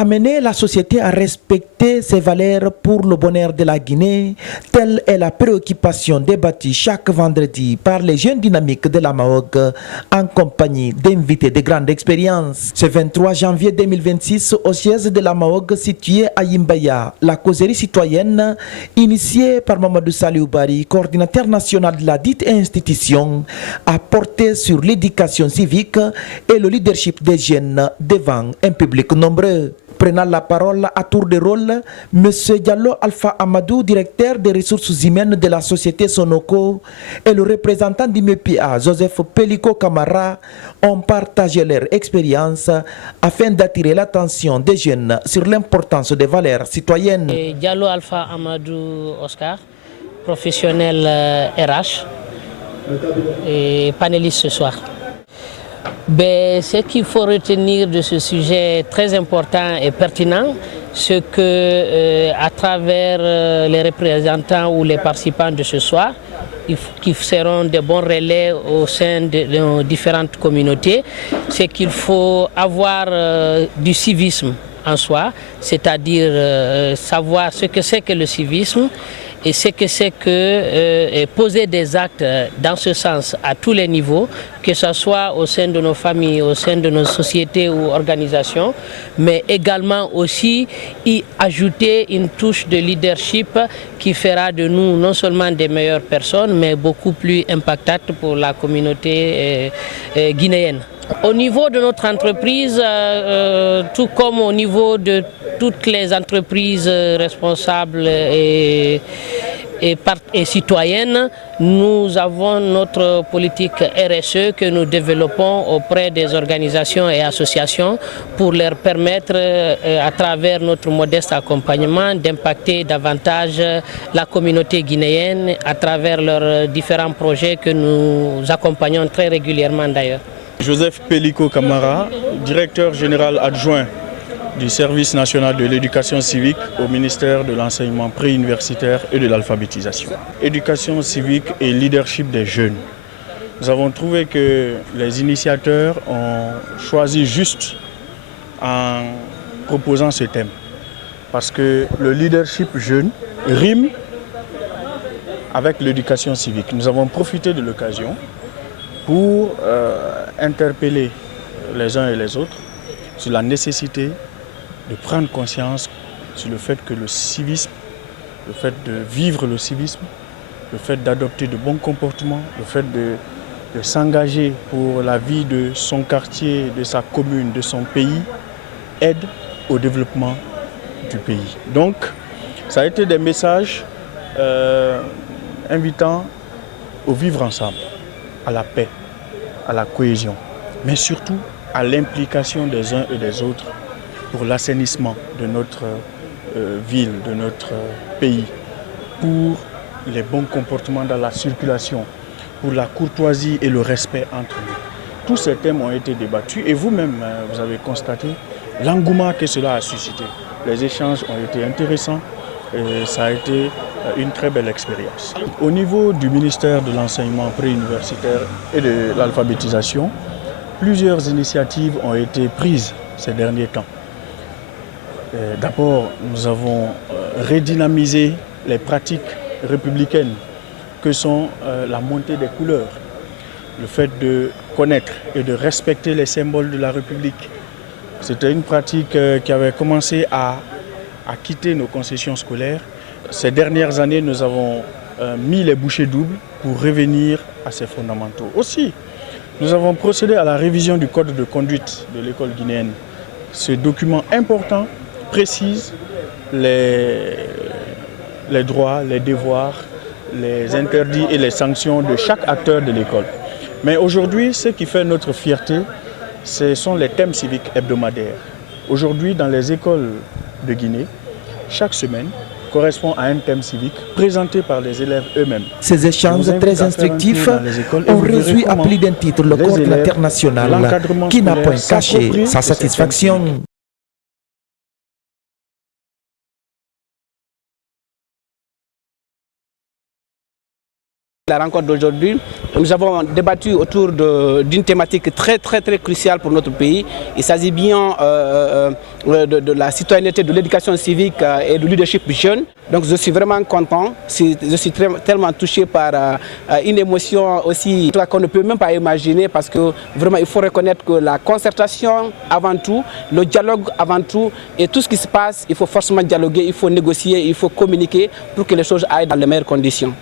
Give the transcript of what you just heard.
Amener la société à respecter ses valeurs pour le bonheur de la Guinée, telle est la préoccupation débattue chaque vendredi par les jeunes dynamiques de la MAOG en compagnie d'invités de grande expérience. Ce 23 janvier 2026, au siège de la MAOG situé à Yimbaya, la causerie citoyenne initiée par Mamadou Saliou Bari, coordinateur national de la dite institution, a porté sur l'éducation civique et le leadership des jeunes devant un public nombreux. Prenant la parole à tour de rôle, M. Diallo Alpha Amadou, directeur des ressources humaines de la société Sonoko, et le représentant d'IMEPIA, Joseph Peliko Camara, ont partagé leur expérience afin d'attirer l'attention des jeunes sur l'importance des valeurs citoyennes. Diallo Alpha Amadou Oscar, professionnel RH et panéliste ce soir. Ce qu'il faut retenir de ce sujet très important et pertinent, c'est que à travers les représentants ou les participants de ce soir, qui seront de bons relais au sein de nos différentes communautés, c'est qu'il faut avoir du civisme en soi, c'est-à-dire savoir ce que c'est que le civisme et ce que c'est que poser des actes dans ce sens à tous les niveaux, que ce soit au sein de nos familles, au sein de nos sociétés ou organisations, mais également aussi y ajouter une touche de leadership qui fera de nous non seulement des meilleures personnes, mais beaucoup plus impactantes pour la communauté guinéenne. Au niveau de notre entreprise, tout comme au niveau de toutes les entreprises responsables et citoyennes, nous avons notre politique RSE que nous développons auprès des organisations et associations pour leur permettre, à travers notre modeste accompagnement, d'impacter davantage la communauté guinéenne à travers leurs différents projets que nous accompagnons très régulièrement d'ailleurs. Joseph Peliko Camara, directeur général adjoint du service national de l'éducation civique au ministère de l'enseignement préuniversitaire et de l'alphabétisation. Éducation civique et leadership des jeunes. Nous avons trouvé que les initiateurs ont choisi juste en proposant ce thème. Parce que le leadership jeune rime avec l'éducation civique. Nous avons profité de l'occasion pour interpeller les uns et les autres sur la nécessité de prendre conscience sur le fait que le civisme, le fait de vivre le civisme, le fait d'adopter de bons comportements, le fait de s'engager pour la vie de son quartier, de sa commune, de son pays, aide au développement du pays. Donc, ça a été des messages invitant au vivre ensemble, à la paix, à la cohésion, mais surtout à l'implication des uns et des autres pour l'assainissement de notre ville, de notre pays, pour les bons comportements dans la circulation, pour la courtoisie et le respect entre nous. Tous ces thèmes ont été débattus et vous-même, vous avez constaté l'engouement que cela a suscité. Les échanges ont été intéressants et ça a été une très belle expérience. Au niveau du ministère de l'enseignement préuniversitaire et de l'alphabétisation, plusieurs initiatives ont été prises ces derniers temps. D'abord, nous avons redynamisé les pratiques républicaines que sont la montée des couleurs, le fait de connaître et de respecter les symboles de la République. C'était une pratique qui avait commencé à quitter nos concessions scolaires. Ces dernières années, nous avons mis les bouchées doubles pour revenir à ces fondamentaux. Aussi, nous avons procédé à la révision du code de conduite de l'école guinéenne. Ce document important précise les droits, les devoirs, les interdits et les sanctions de chaque acteur de l'école. Mais aujourd'hui, ce qui fait notre fierté, ce sont les thèmes civiques hebdomadaires. Aujourd'hui, dans les écoles de Guinée, chaque semaine correspond à un thème civique présenté par les élèves eux-mêmes. Ces échanges très instructifs ont réduit à plus d'un titre le coordinateur national qui n'a point caché sa satisfaction. La rencontre d'aujourd'hui, nous avons débattu autour d'une thématique très cruciale pour notre pays. Il s'agit bien de la citoyenneté, de l'éducation civique et du leadership jeune. Donc je suis vraiment content, je suis tellement touché par une émotion aussi qu'on ne peut même pas imaginer, parce que vraiment il faut reconnaître que la concertation avant tout, le dialogue avant tout, et tout ce qui se passe, il faut forcément dialoguer, il faut négocier, il faut communiquer pour que les choses aillent dans les meilleures conditions.